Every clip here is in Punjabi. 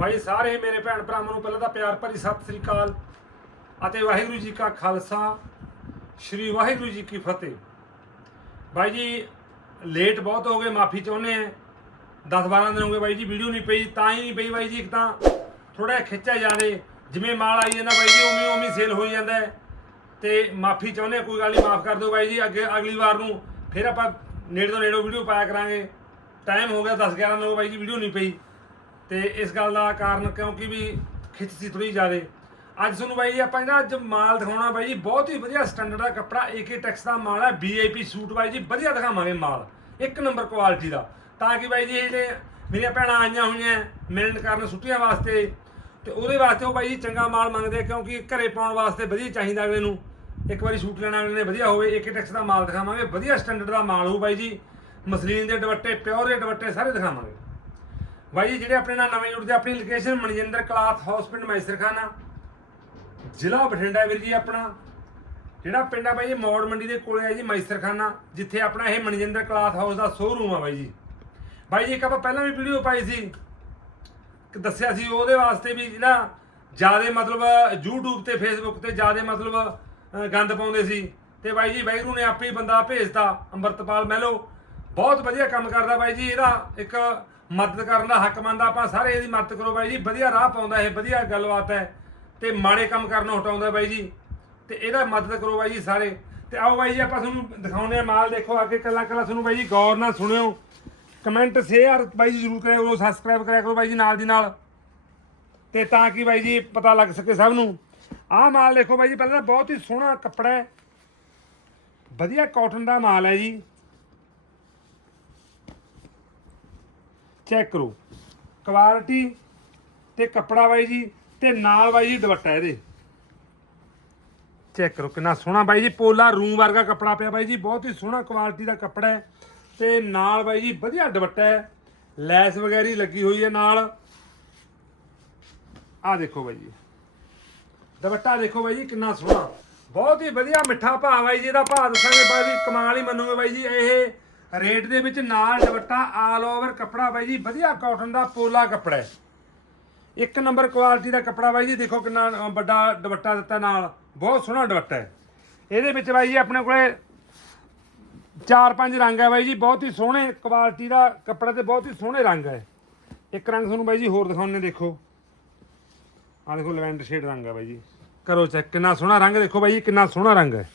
ਭਾਈ ਸਾਰੇ ਮੇਰੇ ਭੈਣ ਭਰਾਵਾਂ ਨੂੰ ਪਹਿਲਾਂ ਤਾਂ ਪਿਆਰ ਭਰੀ ਸਤਿ ਸ੍ਰੀ ਅਕਾਲ ਅਤੇ ਵਾਹਿਗੁਰੂ ਜੀ ਕਾ ਖਾਲਸਾ, ਸ੍ਰੀ ਵਾਹਿਗੁਰੂ ਜੀ ਕੀ ਫਤਿਹ। ਭਾਈ ਜੀ ਲੇਟ ਬਹੁਤ ਹੋ ਗਏ, ਮਾਫੀ ਚਾਹੁੰਦੇ ਆ 10 12 ਦਿਨ ਹੋ ਗਏ ਬਾਈ ਜੀ ਵੀਡੀਓ ਨਹੀਂ ਪਈ, ਤਾਂ ਹੀ ਨਹੀਂ ਪਈ ਬਾਈ ਜੀ, ਇੱਕ ਤਾਂ ਥੋੜਾ ਖਿੱਚਿਆ ਜਾਵੇ। ਜਿਵੇਂ ਮਾਲ ਆਈ ਜਾਂਦਾ ਬਾਈ ਜੀ, ਉਵੇਂ ਉਵੇਂ ਸੇਲ ਹੋਈ ਜਾਂਦਾ ਹੈ। ਤੇ ਮਾਫੀ ਚਾਹੁੰਦੇ ਕੋਈ ਗੱਲ ਨਹੀਂ, ਮਾਫ ਕਰ ਦਿਓ ਬਾਈ ਜੀ, ਅੱਗੇ, ਅਗਲੀ ਵਾਰ ਨੂੰ ਫਿਰ ਆਪਾਂ ਨੇੜੇ ਤੋਂ ਨੇੜੇ ਵੀਡੀਓ ਪਾਇਆ ਕਰਾਂਗੇ। ਟਾਈਮ ਹੋ ਗਿਆ 10 11 ਨੂੰ ਬਾਈ ਜੀ ਵੀਡੀਓ ਨਹੀਂ ਪਈ। ਤੇ ਇਸ ਗੱਲ ਦਾ ਕਾਰਨ ਕਿਉਂਕਿ ਵੀ ਖਿੱਚ ਸੀ ਥੋੜੀ ਜ਼ਿਆਦੇ। ਅੱਜ ਤੁਹਾਨੂੰ ਬਾਈ ਜੀ ਆਪਾਂ ਜਿਹੜਾ ਅੱਜ ਮਾਲ ਦਿਖਾਉਣਾ ਬਾਈ ਜੀ, ਬਹੁਤ ਹੀ ਵਧੀਆ ਸਟੈਂਡਰਡ ਦਾ ਕੱਪੜਾ ਏਕੇ ਟੈਕਸ ਦਾ ਮਾਲ ਹੈ ਵੀਆਈਪੀ ਸੂਟ ਬਾਈ ਜੀ, ਵਧੀਆ ਦਿਖਾਵਾਂਗੇ ਮਾਲ, ਇੱਕ ਨੰਬਰ ਕੁਆਲਿਟੀ ਦਾ। ਤਾਂ ਕਿ ਬਾਈ ਜੀ ਇਹ ਜਿਹੜੇ ਮੇਰੀਆਂ ਭੈਣਾਂ ਆਈਆਂ ਹੋਈਆਂ, ਮਿਲਣ ਕਰਨ ਛੁੱਟੀਆਂ ਵਾਸਤੇ, ਤੇ ਉਹਦੇ ਵਾਸਤੇ ਉਹ ਬਾਈ ਜੀ ਚੰਗਾ ਮਾਲ ਮੰਗਦੇ ਕਿਉਂਕਿ ਘਰੇ ਪਾਉਣ ਵਾਸਤੇ ਵਧੀਆ ਚਾਹੀਦਾ ਅਗਲੇ ਨੂੰ। ਇੱਕ ਵਾਰੀ ਸੂਟ ਲੈਣਾ ਅਗਲੇ ਨੇ, ਵਧੀਆ ਹੋਵੇ ਏਕੇ ਟੈਕਸ ਦਾ ਮਾਲ ਦਿਖਾਵਾਂਗੇ, ਵਧੀਆ ਸਟੈਂਡਰਡ ਦਾ ਮਾਲ ਹੋਊ ਬਾਈ ਜੀ। ਮਸਲੀਨ ਦੇ ਦੁਪੱਟੇ ਪਿਓਰ ਦੇ ਦੁਪੱਟੇ, ਸਾਰੇ ਦਿਖਾਵਾਂਗੇ। ਬਾਈ ਜੀ, ਜਿਹੜੇ ਆਪਣੇ ਨਾਲ ਨਵੇਂ ਜੁੜਦੇ ਆਪਣੀ ਲੋਕੇਸ਼ਨ ਮਨਜਿੰਦਰ ਕਲਾਥ ਹਾਊਸ ਪਿੰਡ ਮੈਸਰਖਾਨਾ। ਜ਼ਿਲ੍ਹਾ ਬਠਿੰਡਾ ਵੀਰ ਜੀ ਆਪਣਾ। ਜਿਹੜਾ ਪਿੰਡ ਆ ਬਾਈ ਜੀ, ਮੌੜ ਮੰਡੀ ਦੇ ਕੋਲੇ ਆ ਜੀ, ਮੈਸਰਖਾਨਾ, ਜਿੱਥੇ ਆਪਣਾ ਇਹ ਮਨਜਿੰਦਰ ਕਲਾਥ ਹਾਊਸ ਦਾ ਸ਼ੋਰੂਮ ਆ ਬਾਈ ਜੀ। ਬਾਈ ਜੀ, ਇੱਕ ਆਪਾਂ ਪਹਿਲਾਂ ਵੀ ਵੀਡੀਓ ਪਾਈ ਸੀ ਕਿ ਦੱਸਿਆ ਸੀ ਉਹਦੇ ਵਾਸਤੇ ਵੀ ਜਿਹੜਾ ਜ਼ਿਆਦਾ ਮਤਲਬ, YouTube ਤੇ Facebook ਤੇ ਜ਼ਿਆਦਾ ਮਤਲਬ ਗੰਦ ਪਾਉਂਦੇ ਸੀ। ਤੇ ਬਾਈ ਜੀ, ਵਾਹਿਗੁਰੂ ਨੇ ਆਪੇ ਹੀ ਬੰਦਾ ਭੇਜਤਾ, ਅੰਮ੍ਰਿਤਪਾਲ ਮਹਿਲੋ ਬਹੁਤ ਵਧੀਆ ਕੰਮ ਕਰਦਾ ਬਾਈ ਜੀ, ਇਹਦਾ ਇੱਕ ਮਦਦ ਕਰਨ ਦਾ ਹੱਕ ਮੰਨਦਾ, ਆਪਾਂ ਸਾਰੇ ਇਹਦੀ ਮਦਦ ਕਰੋ ਬਾਈ ਜੀ। ਵਧੀਆ ਰਾਹ ਪਾਉਂਦਾ ਇਹ, ਵਧੀਆ ਗੱਲਬਾਤ ਹੈ ਤੇ ਮਾੜੇ ਕੰਮ ਕਰਨੋਂ ਹਟਾਉਂਦਾ ਬਾਈ ਜੀ। ਤੇ ਇਹਦਾ ਮਦਦ ਕਰੋ ਬਾਈ ਜੀ ਸਾਰੇ। ਤੇ ਆਓ ਬਾਈ ਜੀ, ਆਪਾਂ ਤੁਹਾਨੂੰ ਦਿਖਾਉਂਦੇ ਆ ਮਾਲ। ਦੇਖੋ, ਅੱਗੇ ਕੱਲਾ ਕੱਲਾ ਤੁਹਾਨੂੰ ਬਾਈ ਜੀ ਗੌਰ ਨਾਲ ਸੁਣਿਓ। ਕਮੈਂਟ ਸ਼ੇਅਰ ਬਾਈ ਜੀ ਜ਼ਰੂਰ ਕਰਿਆ ਕਰੋ ਸਬਸਕ੍ਰਾਈਬ ਕਰਿਆ ਕਰੋ ਬਾਈ ਜੀ ਨਾਲ ਦੀ ਨਾਲ। ਤੇ ਤਾਂ ਕਿ ਬਾਈ ਜੀ ਪਤਾ ਲੱਗ ਸਕੇ ਸਭ ਨੂੰ। ਆਹ ਮਾਲ ਦੇਖੋ ਬਾਈ ਜੀ, ਪਹਿਲਾਂ ਤਾਂ ਬਹੁਤ ਹੀ ਸੋਹਣਾ ਕੱਪੜਾ ਹੈ। ਵਧੀਆ ਕਾਟਨ ਦਾ ਮਾਲ ਹੈ ਜੀ। ਚੈੱਕ ਕਰੋ। ਕੁਆਲਿਟੀ ਤੇ ਕੱਪੜਾ ਬਾਈ ਜੀ ਤੇ ਨਾਲ ਬਾਈ ਜੀ ਦੁਪੱਟਾ ਇਹਦੇ। ਚੈੱਕ ਕਰੋ ਕਿੰਨਾ ਸੋਹਣਾ ਬਾਈ ਜੀ, ਪੋਲਾ ਰੂਮ ਵਰਗਾ ਕੱਪੜਾ ਪਿਆ ਬਾਈ ਜੀ, ਬਹੁਤ ਹੀ ਸੋਹਣਾ ਕੁਆਲਿਟੀ ਦਾ ਕੱਪੜਾ ਹੈ। ਤੇ ਨਾਲ ਬਾਈ ਜੀ ਵਧੀਆ ਦੁਪੱਟਾ ਹੈ। ਲੈਸ ਵਗੈਰੀ ਲੱਗੀ ਹੋਈ ਹੈ ਨਾਲ। ਆ ਦੇਖੋ ਬਾਈ ਜੀ। ਦੁਪੱਟਾ ਦੇਖੋ ਬਾਈ ਜੀ, ਕਿੰਨਾ ਸੋਹਣਾ। ਬਹੁਤ ਹੀ ਵਧੀਆ ਮਿੱਠਾ ਭਾਅ ਬਾਈ ਜੀ ਇਹਦਾ। ਭਾਅ ਦੱਸਾਂਗੇ ਬਾਈ ਜੀ, ਕਮਾਲ ਹੀ ਮੰਨੋਗੇ ਬਾਈ ਜੀ, ਇਹ ਰੇਟ ਦੇ ਵਿੱਚ ਨਾਲ ਦੁਪੱਟਾ ਆਲ ਓਵਰ ਕੱਪੜਾ ਬਾਈ ਜੀ, ਵਧੀਆ ਕਾਟਨ ਦਾ ਪੋਲਾ ਕੱਪੜਾ ਹੈ। ਇੱਕ ਨੰਬਰ ਕੁਆਲਿਟੀ ਦਾ ਕੱਪੜਾ ਬਾਈ ਜੀ, ਦੇਖੋ ਕਿੰਨਾ ਵੱਡਾ ਦੁਪੱਟਾ ਦਿੱਤਾ ਨਾਲ, ਬਹੁਤ ਸੋਹਣਾ ਦੁਪੱਟਾ ਹੈ। ਇਹਦੇ ਵਿੱਚ ਬਾਈ ਜੀ, ਆਪਣੇ ਕੋਲੇ ਚਾਰ ਪੰਜ ਰੰਗ ਹੈ ਬਾਈ ਜੀ, ਬਹੁਤ ਹੀ ਸੋਹਣੇ ਕੁਆਲਿਟੀ ਦਾ ਕੱਪੜਾ ਤੇ ਬਹੁਤ ਹੀ ਸੋਹਣੇ ਰੰਗ ਹੈ। ਇੱਕ ਰੰਗ ਤੁਹਾਨੂੰ ਬਾਈ ਜੀ ਹੋਰ ਦਿਖਾਉਂਦੇ ਦੇਖੋ। ਆ ਦੇਖੋ ਲਵੈਂਡਰ ਸ਼ੇਡ ਰੰਗ ਹੈ ਬਾਈ ਜੀ। ਕਰੋ ਚੈੱਕ ਕਿੰਨਾ ਸੋਹਣਾ ਰੰਗ, ਦੇਖੋ ਬਾਈ ਜੀ, ਕਿੰਨਾ ਸੋਹਣਾ ਰੰਗ ਹੈ।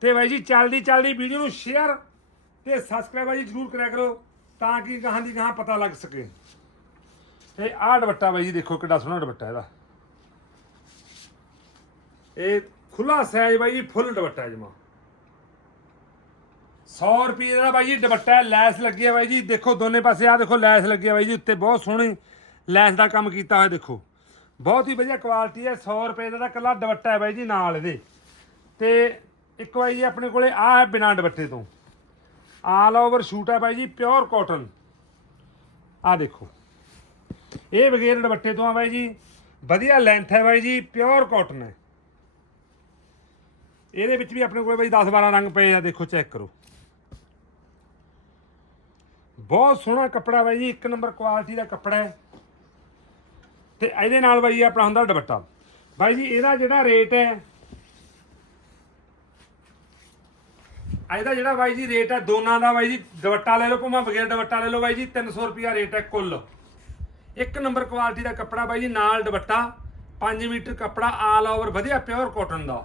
ਤੇ ਬਾਈ ਜੀ ਚੱਲਦੀ ਚੱਲਦੀ ਵੀਡੀਓ ਨੂੰ ਸ਼ੇਅਰ ਤੇ ਸਬਸਕ੍ਰਾਈਬ ਬਾਈ ਜੀ ਜਰੂਰ ਕਰਿਆ ਕਰੋ ਤਾਂ ਕਿ ਗਾਹਾਂ ਦੀ ਗਾਹਾਂ ਪਤਾ ਲੱਗ ਸਕੇ। ਤੇ ਆਹ ਦੁਪੱਟਾ ਬਾਈ ਜੀ ਦੇਖੋ ਕਿੱਡਾ ਸੋਹਣਾ ਦੁਪੱਟਾ ਇਹਦਾ। ਇਹ ਖੁੱਲਾ ਸਾਈਜ਼ ਬਾਈ ਜੀ ਫੁੱਲ ਦੁਪੱਟਾ ਜਮਾ। 100 ਰੁਪਏ ਦਾ ਬਾਈ ਜੀ ਦੁਪੱਟਾ ਲੈਸ ਲੱਗੀ ਹੈ ਬਾਈ ਜੀ। ਦੇਖੋ ਦੋਨੇ ਪਾਸੇ ਆ ਦੇਖੋ ਲੈਸ ਲੱਗੀ ਹੈ ਬਾਈ ਜੀ, ਉੱਤੇ ਬਹੁਤ ਸੋਹਣੀ ਲੈਸ ਦਾ ਕੰਮ ਕੀਤਾ ਹੋਇਆ ਦੇਖੋ। ਬਹੁਤ ਹੀ ਵਧੀਆ ਕੁਆਲਿਟੀ ਹੈ 100 ਰੁਪਏ ਦਾ ਤਾਂ ਇਕੱਲਾ ਦੁਪੱਟਾ ਹੈ ਬਾਈ ਜੀ ਨਾਲ ਇਹਦੇ। ਤੇ ਇੱਕ ਬਾਈ ਜੀ ਆਪਣੇ ਕੋਲੇ ਆ ਹੈ ਬਿਨਾਂ ਦੁਪੱਟੇ ਤੋਂ। ਆਲ ਓਵਰ ਸ਼ੂਟ ਹੈ ਬਾਈ ਜੀ ਪਿਓਰ ਕਾਟਨ ਆ ਦੇਖੋ। ਇਹ ਬਗੈਰ ਦੁਪੱਟੇ ਤੋਂ ਆ ਬਾਈ ਜੀ, ਵਧੀਆ ਲੈਂਥ ਹੈ ਬਾਈ ਜੀ ਪਿਓਰ ਕਾਟਨ ਹੈ। ਇਹਦੇ ਵਿੱਚ ਵੀ ਆਪਣੇ ਕੋਲੇ ਬਾਈ 10 12 ਰੰਗ ਪਏ ਆ, ਦੇਖੋ ਚੈੱਕ ਕਰੋ। ਬਹੁਤ ਸੋਹਣਾ ਕੱਪੜਾ ਬਾਈ ਜੀ, ਇੱਕ ਨੰਬਰ ਕੁਆਲਿਟੀ ਦਾ ਕੱਪੜਾ ਹੈ। ਤੇ ਇਹਦੇ ਨਾਲ ਬਾਈ ਜੀ ਆਪਣਾ ਹੁੰਦਾ ਦੁਪੱਟਾ। ਬਾਈ ਜੀ, ਇਹਦਾ ਜਿਹੜਾ ਰੇਟ ਹੈ ਇਹਦਾ ਜਿਹੜਾ ਬਾਈ ਜੀ ਰੇਟ ਹੈ, ਦੋਨਾਂ ਦਾ ਬਾਈ ਜੀ, ਦੁਪੱਟਾ ਲੈ ਲਓ ਭਾਵੇਂ ਬਗੈਰ ਦੁਪੱਟਾ ਲੈ ਲਓ ਬਾਈ ਜੀ 300 ਰੁਪਿਆ ਰੇਟ ਹੈ ਕੁੱਲ। ਇੱਕ ਨੰਬਰ ਕੁਆਲਿਟੀ ਦਾ ਕੱਪੜਾ ਬਾਈ ਜੀ, ਨਾਲ ਦੁਪੱਟਾ 5 ਮੀਟਰ ਕੱਪੜਾ ਆਲ ਓਵਰ ਵਧੀਆ ਪਿਓਰ ਕਾਟਨ ਦਾ।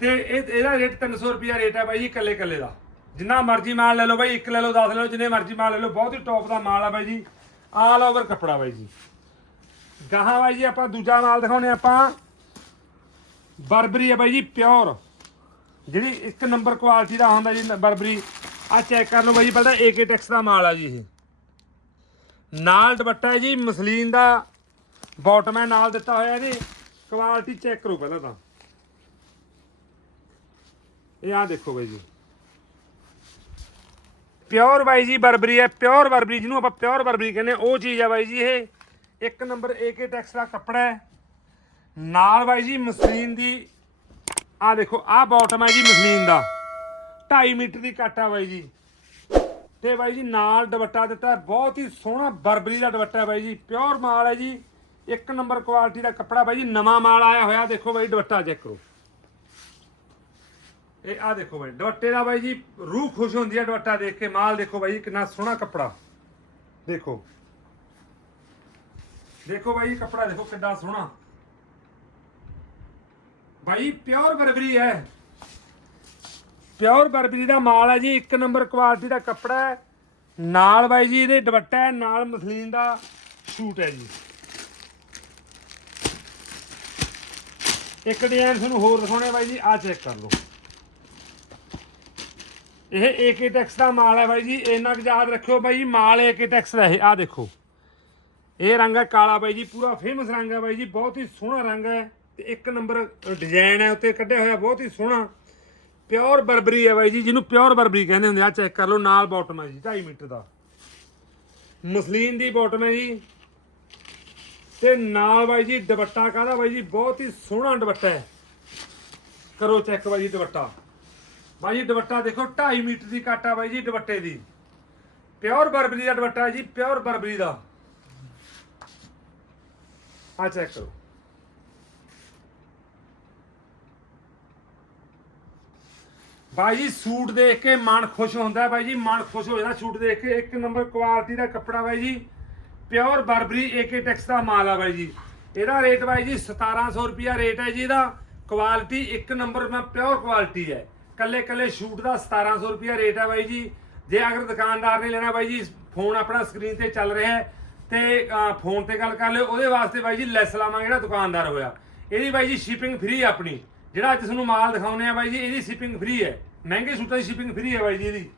ਤੇ ਇਹ, ਇਹਦਾ ਰੇਟ 300 ਰੁਪਿਆ ਰੇਟ ਹੈ ਬਾਈ ਜੀ, ਇਕੱਲੇ ਇਕੱਲੇ ਦਾ। ਜਿੰਨਾ ਮਰਜ਼ੀ ਮਾਲ ਲੈ ਲਓ ਬਾਈ, ਇੱਕ ਲੈ ਲਓ 10 ਲੈ ਲਓ, ਜਿੰਨੇ ਮਰਜ਼ੀ ਮਾਲ ਲੈ ਲਓ, ਬਹੁਤ ਹੀ ਟੌਪ ਦਾ ਮਾਲ ਆ ਬਾਈ ਜੀ ਆਲ ਓਵਰ ਕੱਪੜਾ ਬਾਈ ਜੀ। ਗਾਹਾਂ ਬਾਈ ਜੀ, ਆਪਾਂ ਦੂਜਾ ਮਾਲ ਦਿਖਾਉਣੇ ਆਪਾਂ। ਬਰਬਰੀ ਹੈ ਬਾਈ ਜੀ ਪਿਓਰ ਜਿਹੜੀ ਇੱਕ ਨੰਬਰ ਕੁਆਲਿਟੀ ਦਾ ਹੁੰਦਾ ਜੀ ਬਰਬਰੀ ਆ ਚੈੱਕ ਕਰ ਲਓ ਬਾਈ ਜੀ ਪਹਿਲਾਂ ਏਕੇ ਟੈਕਸ ਦਾ ਮਾਲ ਆ ਜੀ ਇਹ। ਨਾਲ ਦੁਪੱਟਾ ਹੈ ਜੀ ਮਸਲੀਨ ਦਾ ਬਾਟਮ ਹੈ ਨਾਲ ਦਿੱਤਾ ਹੋਇਆ ਇਹਦੇ ਕੁਆਲਿਟੀ ਚੈੱਕ ਕਰੋ ਪਹਿਲਾਂ ਤਾਂ। ਇਹ ਆ ਦੇਖੋ ਬਾਈ ਜੀ। ਪਿਓਰ ਬਾਈ ਜੀ ਬਰਬਰੀ ਹੈ ਪਿਓਰ ਬਰਬਰੀ ਜਿਹਨੂੰ ਆਪਾਂ ਪਿਓਰ ਬਰਬਰੀ ਕਹਿੰਦੇ ਹਾਂ, ਉਹ ਚੀਜ਼ ਆ ਬਾਈ ਜੀ ਇਹ। ਇੱਕ ਨੰਬਰ ਏਕੇ ਟੈਕਸ ਦਾ ਕੱਪੜਾ ਹੈ। ਨਾਲ ਬਾਈ ਜੀ ਮਸਲੀਨ ਦੀ ਆ ਦੇਖੋ, ਆ ਬਾਟਮ ਹੈ ਜੀ ਮਸਲੀਨ ਦਾ। 2.5 ਮੀਟਰ ਦੀ ਕੱਟ ਆ ਬਾਈ ਜੀ। ਤੇ ਬਾਈ ਜੀ ਨਾਲ ਦੁਪੱਟਾ ਦਿੱਤਾ ਬਹੁਤ ਹੀ ਸੋਹਣਾ ਬਰਬਰੀ ਦਾ ਦੁਪੱਟਾ ਬਾਈ ਜੀ ਪਿਓਰ ਮਾਲ ਹੈ ਜੀ। ਇੱਕ ਨੰਬਰ ਕੁਆਲਿਟੀ ਦਾ ਕੱਪੜਾ ਬਾਈ ਜੀ, ਨਵਾਂ ਮਾਲ ਆਇਆ ਹੋਇਆ, ਦੇਖੋ ਬਾਈ ਦੁਪੱਟਾ ਚੈੱਕ ਕਰੋ। ਇਹ ਆ ਦੇਖੋ ਬਾਈ, ਦੁਪੱਟੇ ਦਾ ਬਾਈ ਜੀ ਰੂਹ ਖੁਸ਼ ਹੁੰਦੀ ਹੈ ਦੁਪੱਟਾ ਦੇਖ ਕੇ, ਮਾਲ ਦੇਖੋ ਬਾਈ ਕਿੰਨਾ ਸੋਹਣਾ ਕੱਪੜਾ। ਦੇਖੋ। ਦੇਖੋ ਬਾਈ ਕੱਪੜਾ ਦੇਖੋ ਕਿੰਨਾ ਸੋਹਣਾ। ਬਾਈ ਪਿਓਰ ਬਰਬਰੀ ਹੈ। ਪਿਓਰ ਬਰਬਰੀ ਦਾ ਮਾਲ ਹੈ ਜੀ, ਇੱਕ ਨੰਬਰ ਕੁਆਲਿਟੀ ਦਾ ਕੱਪੜਾ ਹੈ। ਨਾਲ ਬਾਈ ਜੀ, ਇਹਦੇ ਦੁਪੱਟਾ ਹੈ, ਨਾਲ ਮਸਲੀਨ ਦਾ ਸ਼ੂਟ ਹੈ ਜੀ। ਇੱਕ ਡਿਜ਼ਾਈਨ ਤੁਹਾਨੂੰ ਹੋਰ ਦਿਖਾਉਣੇ ਬਾਈ ਜੀ ਆ ਚੈੱਕ ਕਰ ਲਓ। ਇਹ ਏਕੇ ਟੈਕਸ ਦਾ ਮਾਲ ਹੈ ਬਾਈ ਜੀ, ਇੰਨਾ ਕੁ ਯਾਦ ਰੱਖਿਓ ਬਾਈ, ਮਾਲ ਏਕੇ ਟੈਕਸ ਦਾ ਇਹ ਆ ਦੇਖੋ। ਇਹ ਰੰਗ ਹੈ ਕਾਲਾ ਬਾਈ ਜੀ, ਪੂਰਾ ਫੇਮਸ ਰੰਗ ਹੈ ਬਾਈ ਜੀ, ਬਹੁਤ ਹੀ ਸੋਹਣਾ ਰੰਗ ਹੈ। ਤੇ ਇੱਕ ਨੰਬਰ ਡਿਜ਼ਾਈਨ ਹੈ, ਉੱਤੇ ਕੱਢਿਆ ਹੋਇਆ, ਬਹੁਤ ਹੀ ਸੋਹਣਾ। ਪਿਓਰ ਬਰਬਰੀ ਹੈ ਬਾਈ ਜੀ, ਜਿਹਨੂੰ ਪਿਓਰ ਬਰਬਰੀ ਕਹਿੰਦੇ ਹੁੰਦੇ ਆ। ਚੈੱਕ ਕਰ ਲਓ, ਨਾਲ ਬਾਟਮ ਹੈ ਜੀ 2.5 ਮੀਟਰ ਦਾ। ਮਸਲੀਨ ਦੀ ਬਾਟਮ ਹੈ ਜੀ। ਤੇ ਨਾਲ ਬਾਈ ਜੀ, ਦੁਪੱਟਾ ਕਾਹਦਾ ਬਾਈ ਜੀ? ਬਹੁਤ ਹੀ ਸੋਹਣਾ ਦੁਪੱਟਾ ਹੈ। ਕਰੋ ਚੈੱਕ ਬਾਈ ਜੀ ਦੁਪੱਟਾ। ਬਾਈ ਜੀ, ਦੁਪੱਟਾ ਦੇਖੋ 2.5 ਮੀਟਰ ਦੀ ਕਾਟਾ ਬਾਈ ਜੀ ਦੁਪੱਟੇ ਦੀ। ਪਿਓਰ ਬਰਬਰੀ ਦਾ ਦੁਪੱਟਾ ਹੈ ਜੀ, ਪਿਓਰ ਬਰਬਰੀ ਦਾ। ਆ ਚੈੱਕ ਕਰੋ। ਬਾਈ ਜੀ, ਸੂਟ ਦੇਖ ਕੇ ਮਨ ਖੁਸ਼ ਹੁੰਦਾ ਹੈ ਬਾਈ ਜੀ, ਮਨ ਖੁਸ਼ ਹੋ ਜਾਂਦਾ ਸੂਟ ਦੇਖ ਕੇ। ਇੱਕ ਨੰਬਰ ਕੁਆਲਿਟੀ ਦਾ ਕੱਪੜਾ ਬਾਈ ਜੀ ਪਿਓਰ ਬਰਬਰੀ ਏਕੇ ਟੈਕਸ ਦਾ ਮਾਲ ਆ ਬਾਈ ਜੀ। ਇਹਦਾ ਰੇਟ ਬਾਈ ਜੀ 1700 ਰੁਪਿਆ ਰੇਟ ਹੈ ਜੀ ਇਹਦਾ। ਕੁਆਲਿਟੀ ਇੱਕ ਨੰਬਰ ਮੈਂ ਪਿਓਰ ਕੁਆਲਿਟੀ ਹੈ। ਕੱਲੇ ਕੱਲੇ ਸ਼ੂਟ ਦਾ 1700 ਰੁਪਿਆ ਰੇਟ ਹੈ ਬਾਈ ਜੀ। ਜੇ ਅਗਰ ਦੁਕਾਨਦਾਰ ਨੇ ਲੈਣਾ ਬਾਈ ਜੀ ਫੋਨ ਆਪਣਾ ਸਕਰੀਨ ਤੇ ਚੱਲ ਰਿਹਾ ਹੈ। ਤੇ ਫੋਨ ਤੇ ਗੱਲ ਕਰ ਲਿਓ, ਉਹਦੇ ਵਾਸਤੇ ਬਾਈ ਜੀ ਲੈਸ ਲਾਵਾਂਗੇ ਜਿਹੜਾ ਦੁਕਾਨਦਾਰ ਹੋਇਆ। ਇਹਦੀ ਬਾਈ ਜੀ ਸ਼ਿਪਿੰਗ ਫ੍ਰੀ ਆਪਣੀ। ਜਿਹੜਾ ਅੱਜ ਤੁਹਾਨੂੰ ਮਾਲ ਦਿਖਾਉਨੇ ਆ ਬਾਈ ਜੀ, ਇਹਦੀ ਸ਼ਿਪਿੰਗ ਫ੍ਰੀ ਹੈ। ਮਹਿੰਗੇ ਸੂਟਾਂ ਦੀ ਸ਼ਿਪਿੰਗ ਫ੍ਰੀ ਹੈ ਬਾਈ ਜੀ ਇਹਦੀ।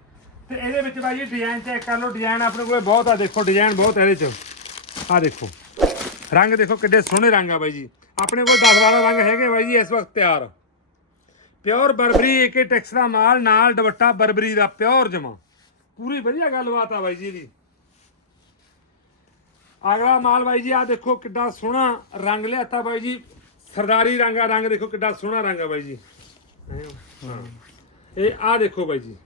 ਤੇ ਇਹਦੇ ਵਿੱਚ ਬਾਈ ਜੀ ਡਿਜ਼ਾਈਨ ਚੈੱਕ ਕਰ ਲਓ। ਡਿਜ਼ਾਈਨ ਆਪਣੇ ਕੋਲੇ ਬਹੁਤ ਆ, ਦੇਖੋ ਡਿਜ਼ਾਈਨ ਬਹੁਤ ਹੈ ਇਹਦੇ ਚ। ਆ ਦੇਖੋ। ਰੰਗ ਦੇਖੋ ਕਿੱਡੇ ਸੋਹਣੇ ਰੰਗ ਆ ਬਾਈ ਜੀ। ਆਪਣੇ ਕੋਲ 10 12 ਰੰਗ ਹੈਗੇ ਬਾਈ ਜੀ ਇਸ ਵਕਤ ਤਿਆਰ। ਪਿਓਰ ਬਰਬਰੀ ਏਕੇ ਟੈਕਸ ਦਾ ਮਾਲ, ਨਾਲ ਦੁਪੱਟਾ ਬਰਬਰੀ ਦਾ ਪਿਓਰ ਜਮਾ। ਪੂਰੀ ਵਧੀਆ ਗੱਲਬਾਤ ਆ ਬਾਈ ਜੀ ਇਹਦੀ। ਅਗਲਾ ਮਾਲ ਬਾਈ ਜੀ ਆ ਦੇਖੋ ਕਿੱਡਾ ਸੋਹਣਾ ਰੰਗ ਲਿਆਤਾ ਬਾਈ ਜੀ। ਸਰਦਾਰੀ ਰੰਗ ਆ, ਰੰਗ ਦੇਖੋ ਕਿੱਡਾ ਸੋਹਣਾ ਰੰਗ ਆ ਬਾਈ ਜੀ। ਹਾਂ। ਇਹ ਆ ਦੇਖੋ ਬਾਈ ਜੀ।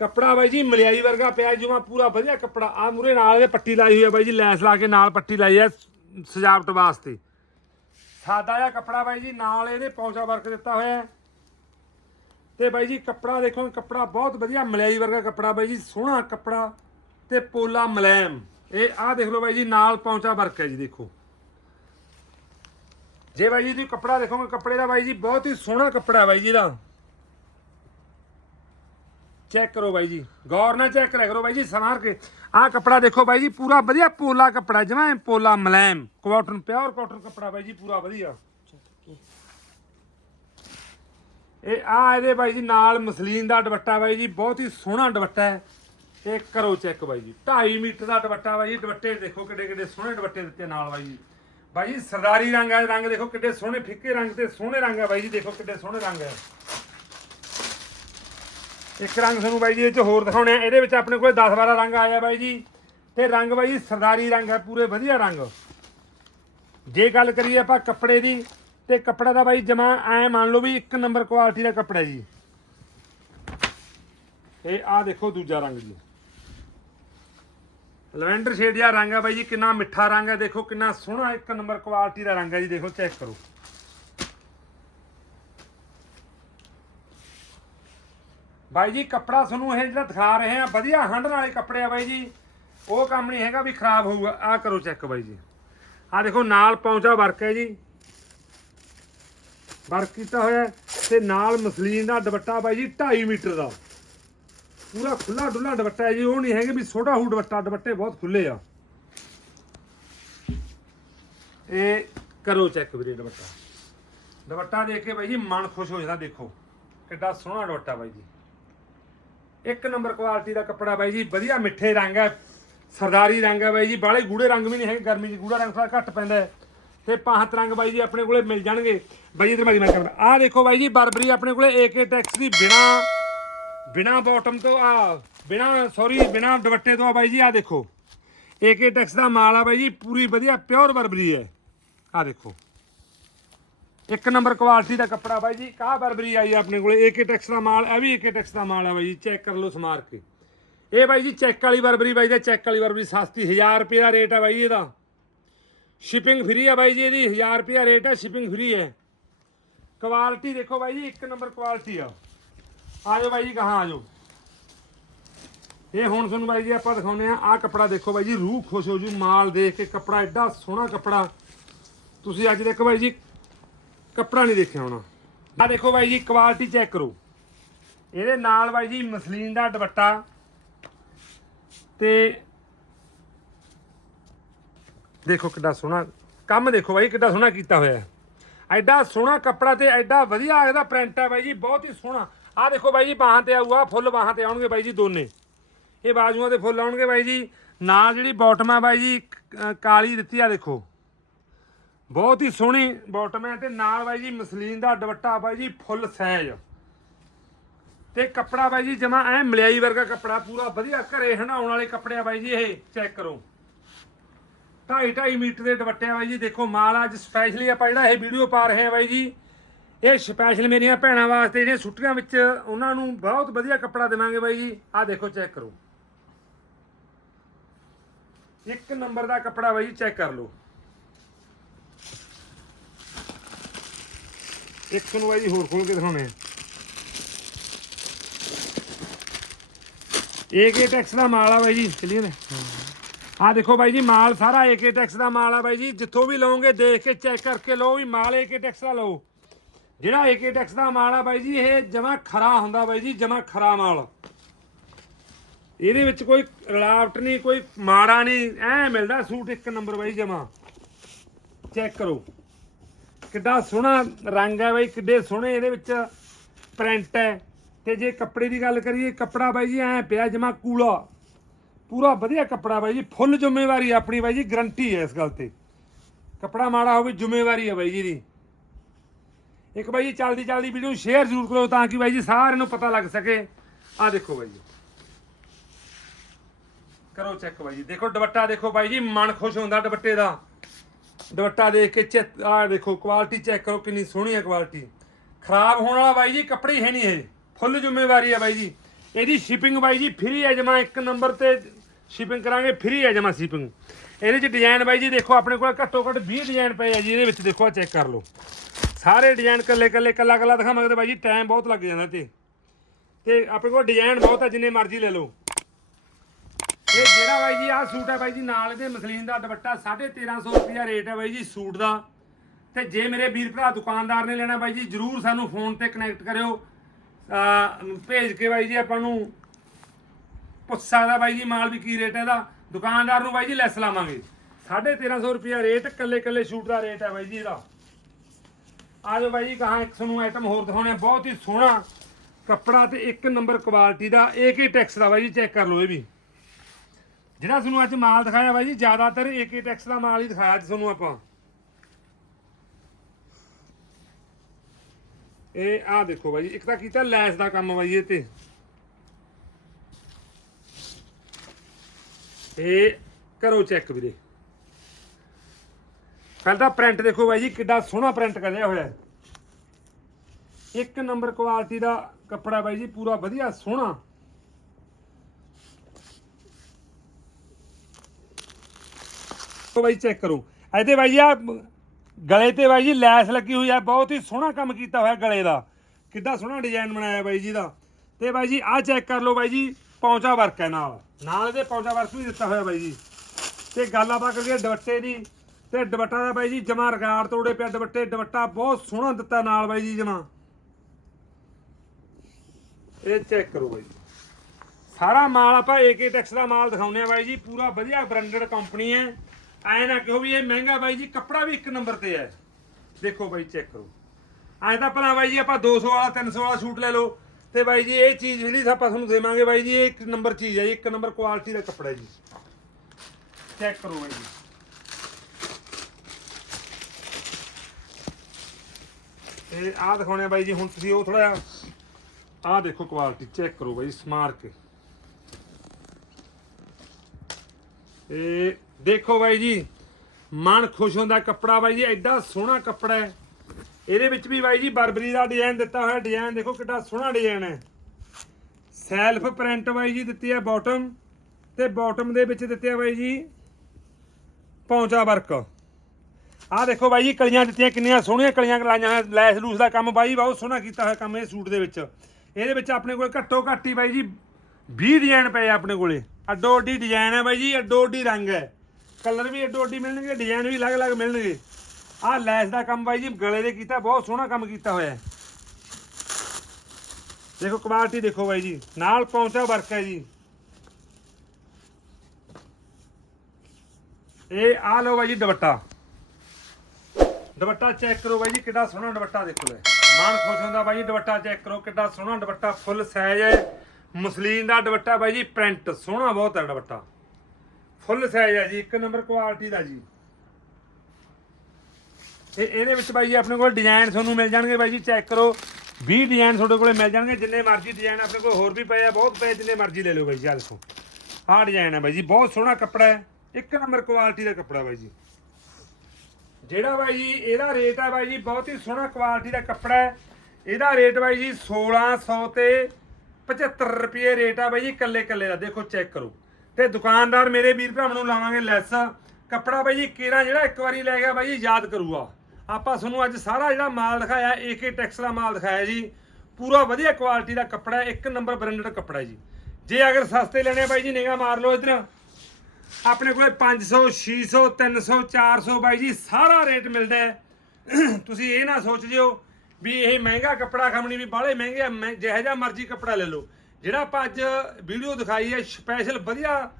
ਕੱਪੜਾ ਬਾਈ ਜੀ ਮਲਿਆਈ ਵਰਗਾ ਪਿਆ ਜਮਾ ਪੂਰਾ ਵਧੀਆ ਕੱਪੜਾ। ਆ ਮੂਰੇ ਨਾਲ ਇਹਦੇ ਪੱਟੀ ਲਾਈ ਹੋਈ ਹੈ ਬਾਈ ਜੀ, ਲੈਸ ਲਾ ਕੇ ਨਾਲ ਪੱਟੀ ਲਾਈ ਹੈ ਸਜਾਵਟ ਵਾਸਤੇ। ਸਾਦਾ ਜਿਹਾ ਕੱਪੜਾ ਬਾਈ ਜੀ, ਨਾਲ ਇਹਦੇ ਪੌਂਚਾ ਵਰਕ ਦਿੱਤਾ ਹੋਇਆ। ਹੈ ਤੇ ਬਾਈ ਜੀ ਕੱਪੜਾ ਦੇਖੋ, ਕੱਪੜਾ ਬਹੁਤ ਵਧੀਆ ਮਲਿਆਈ ਵਰਗਾ ਕੱਪੜਾ ਬਾਈ ਜੀ, ਸੋਹਣਾ ਕੱਪੜਾ ਤੇ ਪੋਲਾ ਮਲੈਮ। ਇਹ ਆਹ ਦੇਖ ਲਓ ਬਾਈ ਜੀ, ਨਾਲ ਪੌਂਚਾ ਵਰਕ ਹੈ ਜੀ, ਦੇਖੋ। ਜੇ ਬਾਈ ਜੀ ਤੁਸੀਂ ਕੱਪੜਾ ਦੇਖੋਗੇ, ਕੱਪੜੇ ਦਾ ਬਾਈ ਜੀ ਬਹੁਤ ਹੀ ਸੋਹਣਾ ਕੱਪੜਾ ਬਾਈ ਜੀ ਦਾ ਚੈੱਕ ਕਰੋ ਬਾਈ ਜੀ, ਗੌਰ ਨਾਲ ਚੈੱਕ ਕਰਿਆ ਕਰੋ ਬਾਈ ਜੀ ਸਮਾਰ ਕੇ। ਆਹ ਕੱਪੜਾ ਦੇਖੋ ਬਾਈ ਜੀ, ਪੂਰਾ ਵਧੀਆ ਪੋਲਾ ਕੱਪੜਾ ਜਿਵੇਂ ਪੋਲਾ ਮਲੈਮ ਕਾਟਨ ਪਿਓਰ ਕਾਟਨ ਕੱਪੜਾ ਬਾਈ ਜੀ, ਪੂਰਾ ਵਧੀਆ। ਇਹ ਆ ਇਹਦੇ ਬਾਈ ਜੀ ਨਾਲ ਮਸਲੀਨ ਦਾ ਦੁਪੱਟਾ ਬਾਈ ਜੀ, ਬਹੁਤ ਹੀ ਸੋਹਣਾ ਦੁਪੱਟਾ ਹੈ। ਇਹ ਕਰੋ ਚੈੱਕ ਬਾਈ ਜੀ 2.5 ਮੀਟਰ ਦਾ ਦੁਪੱਟਾ ਬਾਈ ਜੀ, ਦੁਪੱਟੇ ਦੇਖੋ ਕਿੱਡੇ ਕਿੱਡੇ ਸੋਹਣੇ ਦੁਪੱਟੇ ਦਿੱਤੇ ਨਾਲ ਬਾਈ ਜੀ। ਬਾਈ ਜੀ, ਸਰਦਾਰੀ ਰੰਗ ਹੈ ਰੰਗ ਦੇਖੋ ਕਿੱਡੇ ਸੋਹਣੇ, ਫਿੱਕੇ ਰੰਗ ਤੇ ਸੋਹਣੇ ਰੰਗ ਹੈ ਬਾਈ ਜੀ, ਦੇਖੋ ਕਿੱਡੇ ਸੋਹਣੇ ਰੰਗ ਹੈ ਇੱਕ ਰੰਗ ਤੁਹਾਨੂੰ ਬਾਈ ਜੀ ਇਹ ਚ ਹੋਰ ਦਿਖਾਉਣੇ ਆ, ਇਹਦੇ ਵਿੱਚ ਆਪਣੇ ਕੋਲ 10 12 ਰੰਗ ਆਇਆ ਬਾਈ ਜੀ। ਤੇ ਰੰਗ ਬਾਈ ਜੀ, ਸਰਦਾਰੀ ਰੰਗ ਹੈ ਪੂਰੇ ਵਧੀਆ ਰੰਗ। ਜੇ ਗੱਲ ਕਰੀਏ ਆਪਾਂ ਕੱਪੜੇ ਦੀ, ਤੇ ਕੱਪੜਾ ਦਾ ਬਾਈ ਜਮਾ ਐ ਮੰਨ ਲਓ ਵੀ ਇੱਕ ਨੰਬਰ ਕੁਆਲਿਟੀ ਦਾ ਕੱਪੜਾ ਜੀ। ਇਹ ਆ ਦੇਖੋ ਦੂਜਾ ਰੰਗ ਜੀ। ਲਵੈਂਡਰ ਸ਼ੇਡ ਜਿਹਾ ਰੰਗ ਹੈ ਬਾਈ ਜੀ, ਕਿੰਨਾ ਮਿੱਠਾ ਰੰਗ ਹੈ ਦੇਖੋ ਕਿੰਨਾ ਸੋਹਣਾ ਇੱਕ ਨੰਬਰ ਕੁਆਲਿਟੀ ਦਾ ਰੰਗ ਹੈ ਜੀ, ਦੇਖੋ ਚੈੱਕ ਕਰੋ। ਬਾਈ ਜੀ, ਕੱਪੜਾ ਤੁਹਾਨੂੰ ਇਹ ਜਿਹੜਾ ਦਿਖਾ ਰਹੇ ਆ, ਵਧੀਆ ਹੰਡਣ ਵਾਲੇ ਕੱਪੜੇ ਆ ਬਾਈ ਜੀ। ਉਹ ਕੰਮ ਨਹੀਂ ਹੈਗਾ ਵੀ ਖਰਾਬ ਹੋਊਗਾ ਆ ਕਰੋ ਚੈੱਕ ਬਾਈ ਜੀ। ਆ ਦੇਖੋ, ਨਾਲ ਪੌਂਚਾ ਵਰਕ ਹੈ ਜੀ। ਵਰਕ ਕੀਤਾ ਹੋਇਆ ਹੈ ਤੇ ਨਾਲ ਮਸਲੀਨ ਦਾ ਦੁਪੱਟਾ ਬਾਈ ਜੀ 2.5 ਮੀਟਰ ਦਾ। ਪੂਰਾ ਖੁੱਲਾ ਡੁੱਲਾ ਦੁਪੱਟਾ ਹੈ ਜੀ, ਉਹ ਨਹੀਂ ਹੈਗੇ ਵੀ ਛੋਟਾ ਹੂ ਦੁਪੱਟਾ, ਦੁਪੱਟੇ ਬਹੁਤ ਖੁੱਲੇ ਆ। ਇਹ ਕਰੋ ਚੈੱਕ ਵੀਰੇ ਦੁਪੱਟਾ। ਦੁਪੱਟਾ ਦੇਖ ਕੇ ਬਾਈ ਜੀ ਮਨ ਖੁਸ਼ ਹੋ ਜਾਂਦਾ, ਦੇਖੋ। ਕਿੱਡਾ ਸੋਹਣਾ ਦੁਪੱਟਾ ਬਾਈ ਜੀ। ਇੱਕ ਨੰਬਰ ਕੁਆਲਿਟੀ ਦਾ ਕੱਪੜਾ ਬਾਈ ਜੀ, ਵਧੀਆ ਮਿੱਠੇ ਰੰਗ ਹੈ, ਸਰਦਾਰੀ ਰੰਗ ਹੈ ਬਾਈ ਜੀ। ਬਾਲੇ ਗੂੜੇ ਰੰਗ ਵੀ ਨਹੀਂ ਹੈਗੇ, ਗਰਮੀ 'ਚ ਗੂੜਾ ਰੰਗ ਥੋੜਾ ਘੱਟ ਪੈਂਦਾ ਹੈ। ਤੇ ਪਾਹਤ ਰੰਗ ਬਾਈ ਜੀ ਆਪਣੇ ਕੋਲੇ ਮਿਲ ਜਾਣਗੇ। ਬਾਈ ਜੀ ਤੇ ਮਾਰੀ ਮੈਂ ਕਰਾਂ ਆਹ ਦੇਖੋ ਬਾਈ ਜੀ, ਬਰਬਰੀ ਆਪਣੇ ਕੋਲੇ ਏਕੇ ਟੈਕਸ ਦੀ ਬਿਨਾ ਬਿਨਾ ਬਾਟਮ ਤੋਂ, ਆ, ਬਿਨਾ ਸੌਰੀ ਬਿਨਾ ਦੁਪੱਟੇ ਤੋਂ ਆ ਬਾਈ ਜੀ, ਆ ਦੇਖੋ। ਏਕੇ ਟੈਕਸ ਦਾ ਮਾਲ ਆ ਬਾਈ ਜੀ, ਪੂਰੀ ਵਧੀਆ ਪਿਓਰ ਬਰਬਰੀ ਹੈ। ਆ ਦੇਖੋ। ਇੱਕ ਨੰਬਰ ਕੁਆਲਿਟੀ ਦਾ ਕੱਪੜਾ ਬਾਈ ਜੀ, ਕਾਹ ਬਰਬਰੀ ਆਈ ਆ ਆਪਣੇ ਕੋਲੇ? ਏਕੇ ਟੈਕਸ ਦਾ ਮਾਲ, ਇਹ ਵੀ ਏਕੇ ਟੈਕਸ ਦਾ ਮਾਲ ਆ ਬਾਈ ਜੀ ਚੈੱਕ ਕਰ ਲਓ ਸਮਾਰ ਕੇ। ਇਹ ਬਾਈ ਜੀ ਚੈੱਕ ਵਾਲੀ ਬਰਬਰੀ ਬਾਈ ਦਾ ਚੈੱਕ ਵਾਲੀ ਬਰਬਰੀ ਸਸਤੀ 1000 ਰੁਪਏ ਦਾ ਰੇਟ ਆ ਬਾਈ ਇਹਦਾ। ਸ਼ਿਪਿੰਗ ਫ੍ਰੀ ਆ ਬਾਈ ਜੀ ਇਹਦੀ 1000 ਰੁਪਏ ਰੇਟ ਆ ਸ਼ਿਪਿੰਗ ਫ੍ਰੀ ਹੈ। ਕੁਆਲਿਟੀ ਦੇਖੋ ਬਾਈ ਜੀ, ਇੱਕ ਨੰਬਰ ਕੁਆਲਿਟੀ ਆ। ਆ ਜਾਓ ਬਾਈ ਜੀ, ਕਹਾਂ ਆ ਜਾਓ ਇਹ ਹੁਣ ਤੁਹਾਨੂੰ ਬਾਈ ਜੀ ਆਪਾਂ ਦਿਖਾਉਨੇ ਆ ਆਹ ਕੱਪੜਾ ਦੇਖੋ ਬਾਈ ਜੀ, ਰੂਹ ਖੁਸ਼ ਹੋ ਜੂ, ਮਾਲ ਦੇਖ ਕੇ ਕੱਪੜਾ, ਐਡਾ ਸੋਹਣਾ ਕੱਪੜਾ। ਤੁਸੀਂ ਅੱਜ ਦੇਖੋ ਬਾਈ ਜੀ, ਕੱਪੜਾ ਨਹੀਂ ਦੇਖਿਆ ਹੋਣਾ। ਆ ਦੇਖੋ ਬਾਈ ਜੀ ਕੁਆਲਿਟੀ ਚੈੱਕ ਕਰੋ। ਇਹਦੇ ਨਾਲ ਬਾਈ ਜੀ, ਮਸਲੀਨ ਦਾ ਦੁਪੱਟਾ ਤੇ ਦੇਖੋ ਕਿੱਡਾ ਸੋਹਣਾ, ਕੰਮ ਦੇਖੋ ਬਾਈ, ਕਿੱਡਾ ਸੋਹਣਾ ਕੀਤਾ ਹੋਇਆ ਐਡਾ ਸੋਹਣਾ ਕੱਪੜਾ ਤੇ ਐਡਾ ਵਧੀਆ ਇਹਦਾ ਪ੍ਰਿੰਟ ਹੈ ਬਾਈ ਜੀ, ਬਹੁਤ ਹੀ ਸੋਹਣਾ। ਆਹ ਦੇਖੋ ਬਾਈ ਜੀ, ਬਾਹਾਂ ਤੇ ਆਊਗਾ, ਫੁੱਲ ਬਾਹਾਂ ਤੇ ਆਉਣਗੇ ਬਾਈ ਜੀ ਦੋਨੇ। ਇਹ ਬਾਜੂਆਂ ਤੇ ਫੁੱਲ ਆਉਣਗੇ ਬਾਈ ਜੀ। ਨਾਲ ਜਿਹੜੀ ਬਾਟਮ ਆ ਬਾਈ ਜੀ ਕਾਲੀ ਦਿੱਤੀ ਆ ਦੇਖੋ। ਬਹੁਤ ਹੀ ਸੋਹਣੀ ਬਾਟਮ ਹੈ ਤੇ ਨਾਲ ਬਾਈ ਜੀ ਮਸਲੀਨ ਦਾ ਦੁਪੱਟਾ ਬਾਈ ਜੀ ਫੁੱਲ ਸਹਿਜ। ਤੇ ਕੱਪੜਾ ਬਾਈ ਜੀ ਜਮਾ ਐ ਮਲਿਆਈ ਵਰਗਾ ਕੱਪੜਾ, ਪੂਰਾ ਵਧੀਆ ਘਰੇ ਹੰਡਾਉਣ ਵਾਲੇ ਕੱਪੜੇ ਆ ਬਾਈ ਜੀ ਇਹ ਚੈੱਕ ਕਰੋ। 2.5 2.5 ਮੀਟਰ ਦੇ ਦੁਪੱਟੇ ਆ ਬਾਈ ਜੀ, ਦੇਖੋ ਮਾਲ ਅੱਜ ਸਪੈਸ਼ਲੀ ਆਪਾਂ ਜਿਹੜਾ ਇਹ ਵੀਡੀਓ ਪਾ ਰਹੇ ਆ ਬਾਈ ਜੀ। ਇਹ ਸਪੈਸ਼ਲ ਮੇਰੀਆਂ ਭੈਣਾਂ ਵਾਸਤੇ ਜਿਹੜੀਆਂ ਛੁੱਟੀਆਂ ਵਿੱਚ ਉਹਨਾਂ ਨੂੰ ਬਹੁਤ ਵਧੀਆ ਕੱਪੜਾ ਦੇਵਾਂਗੇ ਬਾਈ ਜੀ। ਆਹ ਦੇਖੋ ਚੈੱਕ ਕਰੋ। ਇੱਕ ਨੰਬਰ ਦਾ ਕੱਪੜਾ ਬਾਈ ਜੀ, ਚੈੱਕ ਕਰ ਲਓ। ਇੱਕ ਨੂੰ ਬਾਈ ਜੀ ਹੋਰ ਖੋਲ ਕੇ ਦਿਖਾਉਣੇ ਆ। ਏਕੇ ਟੈਕਸ ਦਾ ਮਾਲ ਆ ਬਾਈ ਜੀ ਚਲਿਏ ਨੇ ਆ ਦੇਖੋ ਬਾਈ ਜੀ, ਮਾਲ ਸਾਰਾ ਏਕੇ ਟੈਕਸ ਦਾ ਮਾਲ ਆ ਬਾਈ ਜੀ। ਜਿੱਥੋਂ ਵੀ ਲਓਗੇ, ਦੇਖ ਕੇ ਚੈੱਕ ਕਰਕੇ ਲਓ ਵੀ ਮਾਲ ਏਕੇ ਟੈਕਸ ਦਾ ਲਓ। ਜਿਹੜਾ ਏਕੇ ਟੈਕਸ ਦਾ ਮਾਲ ਆ ਬਾਈ ਜੀ, ਇਹ ਜਮਾ ਖਰਾ ਹੁੰਦਾ ਬਾਈ ਜੀ, ਜਮਾ ਖਰਾ ਮਾਲ। ਇਹਦੇ ਵਿੱਚ ਕੋਈ ਰਲਾਵਟ ਨਹੀਂ, ਕੋਈ ਮਾੜਾ ਨਹੀਂ, ਐ ਮਿਲਦਾ ਸੂਟ ਇੱਕ ਨੰਬਰ ਬਾਈ ਜਮਾ। ਚੈੱਕ ਕਰੋ। ਕਿੱਡਾ ਸੋਹਣਾ ਰੰਗ ਹੈ ਬਾਈ, ਕਿੱਡੇ ਸੋਹਣੇ ਇਹਦੇ ਵਿੱਚ ਪ੍ਰਿੰਟ ਹੈ। ਤੇ ਜੇ ਕੱਪੜੇ ਦੀ ਗੱਲ ਕਰੀਏ, ਕੱਪੜਾ ਬਾਈ ਜੀ ਐ ਪਿਆ ਜਮਾ ਕੂਲਾ। ਪੂਰਾ ਵਧੀਆ ਕੱਪੜਾ ਬਾਈ ਜੀ, ਫੁੱਲ ਜ਼ਿੰਮੇਵਾਰੀ ਆਪਣੀ ਬਾਈ ਜੀ ਗਰੰਟੀ ਹੈ ਇਸ ਗੱਲ ਤੇ। ਕੱਪੜਾ ਮਾੜਾ ਹੋਵੇ, ਜ਼ਿੰਮੇਵਾਰੀ ਹੈ ਬਾਈ ਜੀ ਦੀ। ਇੱਕ ਬਾਈ ਜੀ, ਚੱਲਦੀ ਚੱਲਦੀ ਵੀਡੀਓ ਸ਼ੇਅਰ ਜ਼ਰੂਰ ਕਰੋ ਤਾਂ ਕਿ ਬਾਈ ਜੀ ਸਾਰਿਆਂ ਨੂੰ ਪਤਾ ਲੱਗ ਸਕੇ। ਆ ਦੇਖੋ ਬਾਈ ਜੀ। ਕਰੋ ਚੈੱਕ ਬਾਈ ਜੀ। ਦੇਖੋ ਦੁਪੱਟਾ, ਦੇਖੋ ਬਾਈ ਜੀ, ਮਨ ਖੁਸ਼ ਹੁੰਦਾ ਦੁਪੱਟੇ ਦਾ। ਦੁਪੱਟਾ ਦੇਖ ਕੇ ਚੈੱਕ ਆ ਦੇਖੋ ਕੁਆਲਿਟੀ ਚੈੱਕ ਕਰੋ ਕਿੰਨੀ ਸੋਹਣੀ ਹੈ ਕੁਆਲਿਟੀ ਖਰਾਬ ਹੋਣ ਵਾਲਾ ਬਾਈ ਜੀ, ਕੱਪੜੇ ਹੀ ਹੈ ਨਹੀਂ ਇਹ। ਫੁੱਲ ਜ਼ਿੰਮੇਵਾਰੀ ਹੈ ਬਾਈ ਜੀ। ਇਹਦੀ ਸ਼ਿਪਿੰਗ ਬਾਈ ਜੀ ਫ੍ਰੀ ਹੈ ਜਮਾ ਇੱਕ ਨੰਬਰ ਤੇ ਸ਼ਿਪਿੰਗ ਕਰਾਂਗੇ ਫ੍ਰੀ ਹੈ ਜਮਾ ਸ਼ਿਪਿੰਗ ਇਹਦੇ ਚ ਡਿਜ਼ਾਈਨ ਬਾਈ ਜੀ ਦੇਖੋ, ਆਪਣੇ ਕੋਲ ਘੱਟੋ ਘੱਟ 20 ਡਿਜ਼ਾਈਨ ਪਏ ਆ ਜੀ, ਇਹਦੇ ਵਿੱਚ ਦੇਖੋ ਚੈੱਕ ਕਰ ਲਓ। ਸਾਰੇ ਡਿਜ਼ਾਈਨ ਕੱਲੇ ਕੱਲੇ ਕੱਲਾ ਕੱਲਾ ਦਿਖਾਵਾਂਗੇ ਤੇ ਬਾਈ ਜੀ ਟਾਈਮ ਬਹੁਤ ਲੱਗ ਜਾਂਦਾ ਤੇ। ਤੇ ਆਪਣੇ ਕੋਲ ਡਿਜ਼ਾਈਨ ਬਹੁਤ ਆ, ਜਿੰਨੇ ਮਰਜ਼ੀ ਲੈ ਲਓ। ਇਹ ਜਿਹੜਾ ਬਾਈ ਜੀ, ਆਹ ਸੂਟ ਹੈ ਬਾਈ ਜੀ, ਨਾਲ ਇਹਦੇ ਮਸਲੀਨ ਦਾ ਦੁਪੱਟਾ 1350 ਰੁਪਿਆ ਰੇਟ ਹੈ ਬਾਈ ਜੀ, ਸੂਟ ਦਾ। ਤੇ ਜੇ ਮੇਰੇ ਵੀਰ ਭਰਾ ਦੁਕਾਨਦਾਰ ਨੇ ਲੈਣਾ ਬਾਈ ਜੀ, ਜਰੂਰ ਸਾਨੂੰ ਫੋਨ ਤੇ ਕਨੈਕਟ ਕਰਿਓ। ਭੇਜ ਕੇ ਬਾਈ ਜੀ ਆਪਾਂ ਨੂੰ ਪੁੱਛ ਸਕਦਾ ਬਾਈ ਜੀ, ਮਾਲ ਵੀ ਕੀ ਰੇਟ ਹੈ ਇਹਦਾ। ਦੁਕਾਨਦਾਰ ਨੂੰ ਬਾਈ ਜੀ ਲੈਸ ਲਾਵਾਂਗੇ। 1350 ਰੁਪਿਆ ਰੇਟ ਕੱਲੇ ਕੱਲੇ ਸੂਟ ਦਾ ਰੇਟ ਹੈ ਬਾਈ ਜੀ ਇਹਦਾ। ਆ ਜਾਓ ਬਾਈ ਜੀ ਕਹਾਂ ਇੱਕ ਤੁਹਾਨੂੰ ਆਈਟਮ ਹੋਰ ਦਿਖਾਉਣੇ ਬਹੁਤ ਹੀ ਸੋਹਣਾ ਕੱਪੜਾ ਤੇ ਇੱਕ ਨੰਬਰ ਕੁਆਲਿਟੀ ਦਾ ਏਕੇ ਟੈਕਸ ਦਾ ਬਾਈ ਜੀ ਚੈੱਕ ਕਰ ਲਓ ਇਹ ਵੀ। ਜਿਹੜਾ ਤੁਹਾਨੂੰ ਅੱਜ ਮਾਲ ਦਿਖਾਇਆ ਬਾਈ ਜੀ, ਜ਼ਿਆਦਾਤਰ ਏਕੇ ਟੈਕਸ ਦਾ ਮਾਲ ਹੀ ਦਿਖਾਇਆ ਅੱਜ ਤੁਹਾਨੂੰ ਆਪਾਂ। ਇਹ ਆਹ ਦੇਖੋ ਬਾਈ ਜੀ, ਇੱਕ ਤਾਂ ਕੀਤਾ ਲੈਸ ਦਾ ਕੰਮ ਬਾਈ ਇਹ ਤੇ। ਇਹ ਕਰੋ ਚੈੱਕ ਵੀਰੇ। ਪਹਿਲਾਂ ਤਾਂ ਪ੍ਰਿੰਟ ਦੇਖੋ ਬਾਈ ਜੀ, ਕਿੱਡਾ ਸੋਹਣਾ ਪ੍ਰਿੰਟ ਕਰਿਆ ਹੋਇਆ ਹੈ। ਇੱਕ ਨੰਬਰ ਕੁਆਲਿਟੀ ਦਾ ਕੱਪੜਾ ਬਾਈ ਜੀ, ਪੂਰਾ ਵਧੀਆ, ਸੋਹਣਾ। ਉਹ ਬਾਈ ਚੈੱਕ ਕਰੋ। ਇਹਦੇ ਬਾਈ ਆ, ਗਲੇ ਤੇ ਬਾਈ ਜੀ ਲੈਸ ਲੱਗੀ ਹੋਈ ਆ, ਬਹੁਤ ਹੀ ਸੋਹਣਾ ਕੰਮ ਕੀਤਾ ਹੋਇਆ ਗਲੇ ਦਾ। ਕਿੱਡਾ ਸੋਹਣਾ ਡਿਜ਼ਾਈਨ ਬਣਾਇਆ ਬਾਈ ਜੀ ਦਾ। ਤੇ ਬਾਈ ਜੀ, ਆਹ ਚੈੱਕ ਕਰ ਲਓ ਬਾਈ ਜੀ। ਪੌਂਚਾ ਵਰਕ ਹੈ ਨਾਲ। ਨਾਲ ਇਹਦੇ ਪੌਂਚਾ ਵਰਕ ਵੀ ਦਿੱਤਾ ਹੋਇਆ ਬਾਈ ਜੀ। ਤੇ ਗੱਲ ਆਪਾਂ ਕਰੀਏ ਦੁਪੱਟੇ ਦੀ, ਤੇ ਦੁਪੱਟਾ ਦਾ ਬਾਈ ਜੀ ਜਮਾ ਰਗਾੜ ਤੋੜੇ ਪਿਆ ਦੁਪੱਟੇ, ਦੁਪੱਟਾ ਬਹੁਤ ਸੋਹਣਾ ਦਿੱਤਾ ਨਾਲ ਬਾਈ ਜੀ ਜਮਾ। ਇਹ ਚੈੱਕ ਕਰੋ ਬਾਈ ਸਾਰਾ ਮਾਲ ਆਪਾਂ ਏਕੇ ਟੈਕਸ ਦਾ ਮਾਲ ਦਿਖਾਉਂਦੇ ਆ ਬਾਈ ਜੀ, ਪੂਰਾ ਵਧੀਆ ਬ੍ਰਾਂਡਡ ਕੰਪਨੀ ਹੈ। ਐ ਨਾ ਕਿਉਂ ਵੀ ਇਹ ਮਹਿੰਗਾ ਬਾਈ ਜੀ, ਕੱਪੜਾ ਵੀ ਇੱਕ ਨੰਬਰ ਤੇ ਹੈ। ਦੇਖੋ ਬਾਈ ਚੈੱਕ ਕਰੋ। ਐ ਤਾਂ ਭਲਾ ਬਾਈ ਜੀ ਆਪਾਂ 200 ਵਾਲਾ 300 ਵਾਲਾ ਸੂਟ ਲੈ ਲਓ। ਤੇ ਬਾਈ ਜੀ ਇਹ ਚੀਜ਼ ਜਿਹੜੀ ਆਪਾਂ ਤੁਹਾਨੂੰ ਦੇਵਾਂਗੇ ਬਾਈ ਜੀ ਇਹ ਇੱਕ ਨੰਬਰ ਚੀਜ਼ ਹੈ ਜੀ, ਇੱਕ ਨੰਬਰ ਕੁਆਲਿਟੀ ਦਾ ਕੱਪੜਾ ਹੈ ਜੀ। ਚੈੱਕ ਕਰੋ ਬਾਈ ਜੀ। ਇਹ ਆਹ ਦਿਖਾਉਣੇ ਬਾਈ ਜੀ ਹੁਣ ਤੁਸੀਂ ਉਹ ਥੋੜਾ ਆਹ ਦੇਖੋ ਕੁਆਲਿਟੀ ਚੈੱਕ ਕਰੋ ਬਾਈ ਸਮਾਰ ਕੇ। ਇਹ ਦੇਖੋ ਬਾਈ ਜੀ ਮਨ ਖੁਸ਼ ਹੁੰਦਾ ਕੱਪੜਾ ਬਾਈ ਜੀ ਐਡਾ ਸੋਹਣਾ ਕੱਪੜਾ ਹੈ। ਇਹਦੇ ਵਿੱਚ ਵੀ ਬਾਈ ਜੀ ਬਰਬਰੀ ਦਾ ਡਿਜ਼ਾਈਨ ਦਿੱਤਾ ਹੋਇਆ ਡਿਜ਼ਾਈਨ ਦੇਖੋ ਕਿੱਡਾ ਸੋਹਣਾ ਡਿਜ਼ਾਈਨ ਹੈ। ਸੈਲਫ ਪ੍ਰਿੰਟ ਬਾਈ ਜੀ ਦਿੱਤੀ ਹੈ ਬਾਟਮ ਤੇ ਬਾਟਮ ਦੇ ਵਿੱਚ ਦਿੱਤੇ ਆ ਬਾਈ ਜੀ ਪੌਂਚਾ ਵਰਕ ਆਹ ਦੇਖੋ ਬਾਈ ਜੀ ਕਲੀਆਂ ਦਿੱਤੀਆਂ, ਕਿੰਨੀਆਂ ਸੋਹਣੀਆਂ ਕਲੀਆਂ ਲਾਈਆਂ ਲੈਸ ਲੂਸ ਦਾ ਕੰਮ ਬਾਈ ਬਹੁਤ ਸੋਹਣਾ ਕੀਤਾ ਹੋਇਆ ਕੰਮ ਇਹ ਸੂਟ ਦੇ ਵਿੱਚ। ਇਹਦੇ ਵਿੱਚ ਆਪਣੇ ਕੋਲ ਘੱਟੋ ਘੱਟ ਹੀ ਬਾਈ ਜੀ 20 ਡਿਜ਼ਾਈਨ ਪਏ ਆਪਣੇ ਕੋਲੇ। ਅੱਡੋ ਅੱਡੀ ਡਿਜ਼ਾਈਨ ਹੈ ਬਾਈ ਜੀ, ਅੱਡੋ ਅੱਡੀ ਰੰਗ ਹੈ। ਕਲਰ ਵੀ ਅੱਡੋ ਅੱਡੀ ਮਿਲਣਗੇ ਡਿਜ਼ਾਈਨ ਵੀ ਅਲੱਗ-ਅਲੱਗ ਮਿਲਣਗੇ। ਆਹ ਲੈਸ ਦਾ ਕੰਮ ਬਾਈ ਜੀ, ਗਲੇ ਦੇ ਕੀਤਾ, ਬਹੁਤ ਸੋਹਣਾ ਕੰਮ ਕੀਤਾ ਹੋਇਆ ਹੈ। ਦੇਖੋ ਕੁਆਲਿਟੀ ਦੇਖੋ ਬਾਈ ਜੀ, ਨਾਲ ਪੌਂਚਾ ਵਰਕ ਹੈ ਜੀ। ਇਹ ਆ ਲਓ ਬਾਈ ਜੀ ਦੁਪੱਟਾ। ਦੁਪੱਟਾ ਚੈੱਕ ਕਰੋ ਬਾਈ ਜੀ, ਕਿੱਡਾ ਸੋਹਣਾ ਦੁਪੱਟਾ ਦੇਖੋ ਲੈ। ਮਨ ਖੁਸ਼ ਹੁੰਦਾ ਬਾਈ ਜੀ, ਦੁਪੱਟਾ ਚੈੱਕ ਕਰੋ, ਕਿੱਡਾ ਸੋਹਣਾ ਦੁਪੱਟਾ ਫੁੱਲ ਸਾਈਜ਼ ਹੈ। ਮਸਲੀਨ ਦਾ ਦੁਪੱਟਾ ਬਾਈ ਜੀ ਪ੍ਰਿੰਟ ਸੋਹਣਾ ਬਹੁਤ ਹੈ ਦੁਪੱਟਾ। ਫੁੱਲ ਸਾਈਜ਼ ਹੈ ਜੀ, ਇੱਕ ਨੰਬਰ ਕੁਆਲਿਟੀ ਦਾ ਜੀ। ਇਹ ਇਹਦੇ ਵਿੱਚ ਬਾਈ ਜੀ ਆਪਣੇ ਕੋਲ ਡਿਜ਼ਾਈਨ ਤੁਹਾਨੂੰ ਮਿਲ ਜਾਣਗੇ ਬਾਈ ਜੀ ਚੈੱਕ ਕਰੋ। 20 ਡਿਜ਼ਾਈਨ ਤੁਹਾਡੇ ਕੋਲੇ ਮਿਲ ਜਾਣਗੇ, ਜਿੰਨੇ ਮਰਜ਼ੀ ਡਿਜ਼ਾਈਨ ਆਪਣੇ ਕੋਲ ਹੋਰ ਵੀ ਪਏ ਆ, ਬਹੁਤ ਪਏ, ਜਿੰਨੇ ਮਰਜ਼ੀ ਲੈ ਲਓ ਬਾਈ ਜੀ, ਆਹ ਦੇਖੋ। ਆਹ ਡਿਜ਼ਾਈਨ ਹੈ ਬਾਈ ਜੀ, ਬਹੁਤ ਸੋਹਣਾ ਕੱਪੜਾ ਹੈ, ਇੱਕ ਨੰਬਰ ਕੁਆਲਿਟੀ ਦਾ ਕੱਪੜਾ ਬਾਈ ਜੀ। ਜਿਹੜਾ ਬਾਈ ਜੀ, ਇਹਦਾ ਰੇਟ ਹੈ ਬਾਈ ਜੀ, ਬਹੁਤ ਹੀ ਸੋਹਣਾ ਕੁਆਲਿਟੀ ਦਾ ਕੱਪੜਾ ਹੈ। ਇਹਦਾ ਰੇਟ ਬਾਈ ਜੀ 1600 ਤੇ 75 ਰੁਪਏ ਰੇਟ ਆ ਬਾਈ ਜੀ ਕੱਲੇ ਕੱਲੇ ਦਾ, ਦੇਖੋ ਚੈੱਕ ਕਰੋ। ਤੇ ਦੁਕਾਨਦਾਰ ਮੇਰੇ ਵੀਰ ਭਰਾਵਾਂ ਨੂੰ ਲਾਵਾਂਗੇ ਲੈਸ। ਕੱਪੜਾ ਬਾਈ ਜੀ, ਕਿਹੜਾ ਜਿਹੜਾ ਇੱਕ ਵਾਰੀ ਲੈ ਗਿਆ ਬਾਈ ਜੀ, ਯਾਦ ਕਰੂਗਾ। ਆਪਾਂ ਤੁਹਾਨੂੰ ਅੱਜ ਸਾਰਾ ਜਿਹੜਾ ਮਾਲ ਦਿਖਾਇਆ ਏਕੇ ਟੈਕਸ ਦਾ ਮਾਲ ਦਿਖਾਇਆ ਜੀ। ਪੂਰਾ ਵਧੀਆ ਕੁਆਲਿਟੀ ਦਾ ਕੱਪੜਾ ਹੈ ਇੱਕ ਨੰਬਰ ਬ੍ਰਾਂਡਡ ਕੱਪੜਾ ਹੈ ਜੀ। ਜੇ ਅਗਰ ਸਸਤੇ ਲੈਣੇ ਬਾਈ ਜੀ ਨਿਗਾ ਮਾਰ ਲਓ ਇਧਰ। ਆਪਣੇ ਕੋਲੇ 500 600 300 400 ਬਾਈ ਜੀ, ਸਾਰਾ ਰੇਟ ਮਿਲਦਾ ਹੈ। ਤੁਸੀਂ ਇਹ ਨਾ ਸੋਚ ਜਿਓ ਵੀ ਇਹ ਮਹਿੰਗਾ ਕੱਪੜਾ ਖਮਣੀ ਵੀ ਬਾਹਲੇ ਮਹਿੰਗੇ ਮੈਂ- ਜਿਹੋ ਜਿਹਾ ਮਰਜ਼ੀ ਕੱਪੜਾ ਲੈ ਲਓ। ਜਿਹੜਾ ਆਪਾਂ ਅੱਜ ਵੀਡੀਓ ਦਿਖਾਈ ਹੈ ਸਪੈਸ਼ਲ ਵਧੀਆ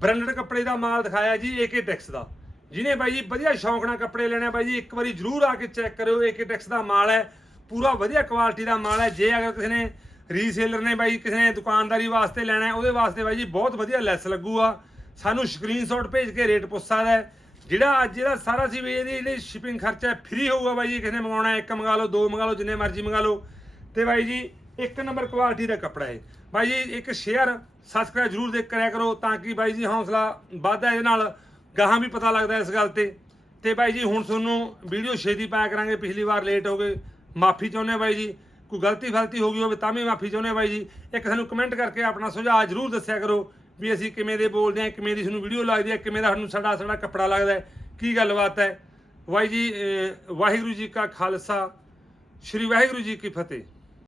ਬ੍ਰਾਂਡਡ ਕੱਪੜੇ ਦਾ ਮਾਲ ਦਿਖਾਇਆ ਜੀ ਏਕੇ ਟੈਕਸ ਦਾ। ਜਿਹਨੇ ਬਾਈ ਜੀ ਵਧੀਆ ਸ਼ੌਂਕ ਨਾਲ ਕੱਪੜੇ ਲੈਣੇ ਬਾਈ ਜੀ, ਇੱਕ ਵਾਰੀ ਜਰੂਰ ਆ ਕੇ ਚੈੱਕ ਕਰਿਓ ਏਕੇ ਟੈਕਸ ਦਾ ਮਾਲ ਹੈ, ਪੂਰਾ ਵਧੀਆ ਕੁਆਲਿਟੀ ਦਾ ਮਾਲ ਹੈ। ਜੇ ਅਗਰ ਕਿਸੇ ਨੇ ਰੀਸੇਲਰ ਨੇ ਬਾਈ, ਕਿਸੇ ਨੇ ਦੁਕਾਨਦਾਰੀ ਵਾਸਤੇ ਲੈਣਾ ਹੈ, ਉਹਦੇ ਵਾਸਤੇ ਬਾਈ ਜੀ ਬਹੁਤ ਵਧੀਆ ਲੈਸ ਲੱਗੂਗਾ। ਸਾਨੂੰ ਸਕਰੀਨਸ਼ਾਟ ਭੇਜ ਕੇ ਰੇਟ ਪੁੱਛ ਸਕਦਾ ਹੈ। ਜਿਹੜਾ ਅੱਜ ਇਹਦਾ ਸਾਰਾ ਸੀ ਵੀ ਇਹਦੀ ਜਿਹੜੀ ਸ਼ਿਪਿੰਗ ਖਰਚਾ ਫ੍ਰੀ ਹੋਊਗਾ ਬਾਈ ਜੀ, ਕਿਸੇ ਨੇ ਮੰਗਾਉਣਾ ਇੱਕ ਮੰਗਾ ਲਓ, ਦੋ ਮੰਗਾ ਲਓ, ਜਿੰਨੇ ਮਰਜ਼ੀ ਮੰਗਾ ਲਓ। ਤੇ ਬਾਈ ਜੀ, ਇੱਕ ਨੰਬਰ ਕੁਆਲਿਟੀ ਦਾ ਕੱਪੜਾ ਹੈ। ਬਾਈ ਜੀ, ਇੱਕ ਸ਼ੇਅਰ ਸਬਸਕ੍ਰਾਈਬ ਜਰੂਰ ਦੇ ਕਰਿਆ ਕਰੋ, ਤਾਂ ਕਿ ਬਾਈ ਜੀ ਹੌਸਲਾ ਵੱਧਦਾ ਇਹਦੇ ਨਾਲ। ਗਾਹਾਂ ਵੀ ਪਤਾ ਲੱਗਦਾ ਇਸ ਗੱਲ ਤੇ। ਤੇ ਬਾਈ ਜੀ, ਹੁਣ ਤੁਹਾਨੂੰ ਵੀਡੀਓ ਛੇਤੀ ਪਾਇਆ ਕਰਾਂਗੇ, ਪਿਛਲੀ ਵਾਰ ਲੇਟ ਹੋ ਗਏ। ਮਾਫੀ ਚਾਹੁੰਦੇ ਹਾਂ ਬਾਈ ਜੀ। ਕੋਈ ਗਲਤੀ ਫਲਤੀ ਹੋ ਗਈ ਹੋਵੇ ਤਾਂ ਵੀ ਮਾਫੀ ਚਾਹੁੰਦੇ ਹਾਂ ਬਾਈ ਜੀ। ਇੱਕ ਸਾਨੂੰ ਕਮੈਂਟ ਕਰਕੇ ਆਪਣਾ ਸੁਝਾਅ ਜਰੂਰ ਦੱਸਿਆ ਕਰੋ ਵੀ ਅਸੀਂ ਕਿਵੇਂ ਦੇ ਬੋਲਦੇ ਹਾਂ, ਕਿਵੇਂ ਦੀ ਸਾਨੂੰ ਵੀਡੀਓ ਲੱਗਦੀ ਹੈ, ਕਿਵੇਂ ਦਾ ਸਾਨੂੰ ਸਾਡਾ ਸਾਡਾ ਕੱਪੜਾ ਲੱਗਦਾ ਕੀ ਗੱਲਬਾਤ ਹੈ। ਬਾਈ ਜੀ ਵਾਹਿਗੁਰੂ ਜੀ ਕਾ ਖਾਲਸਾ, ਸ੍ਰੀ ਵਾਹਿਗੁਰੂ ਜੀ ਕੀ ਫਤਿਹ।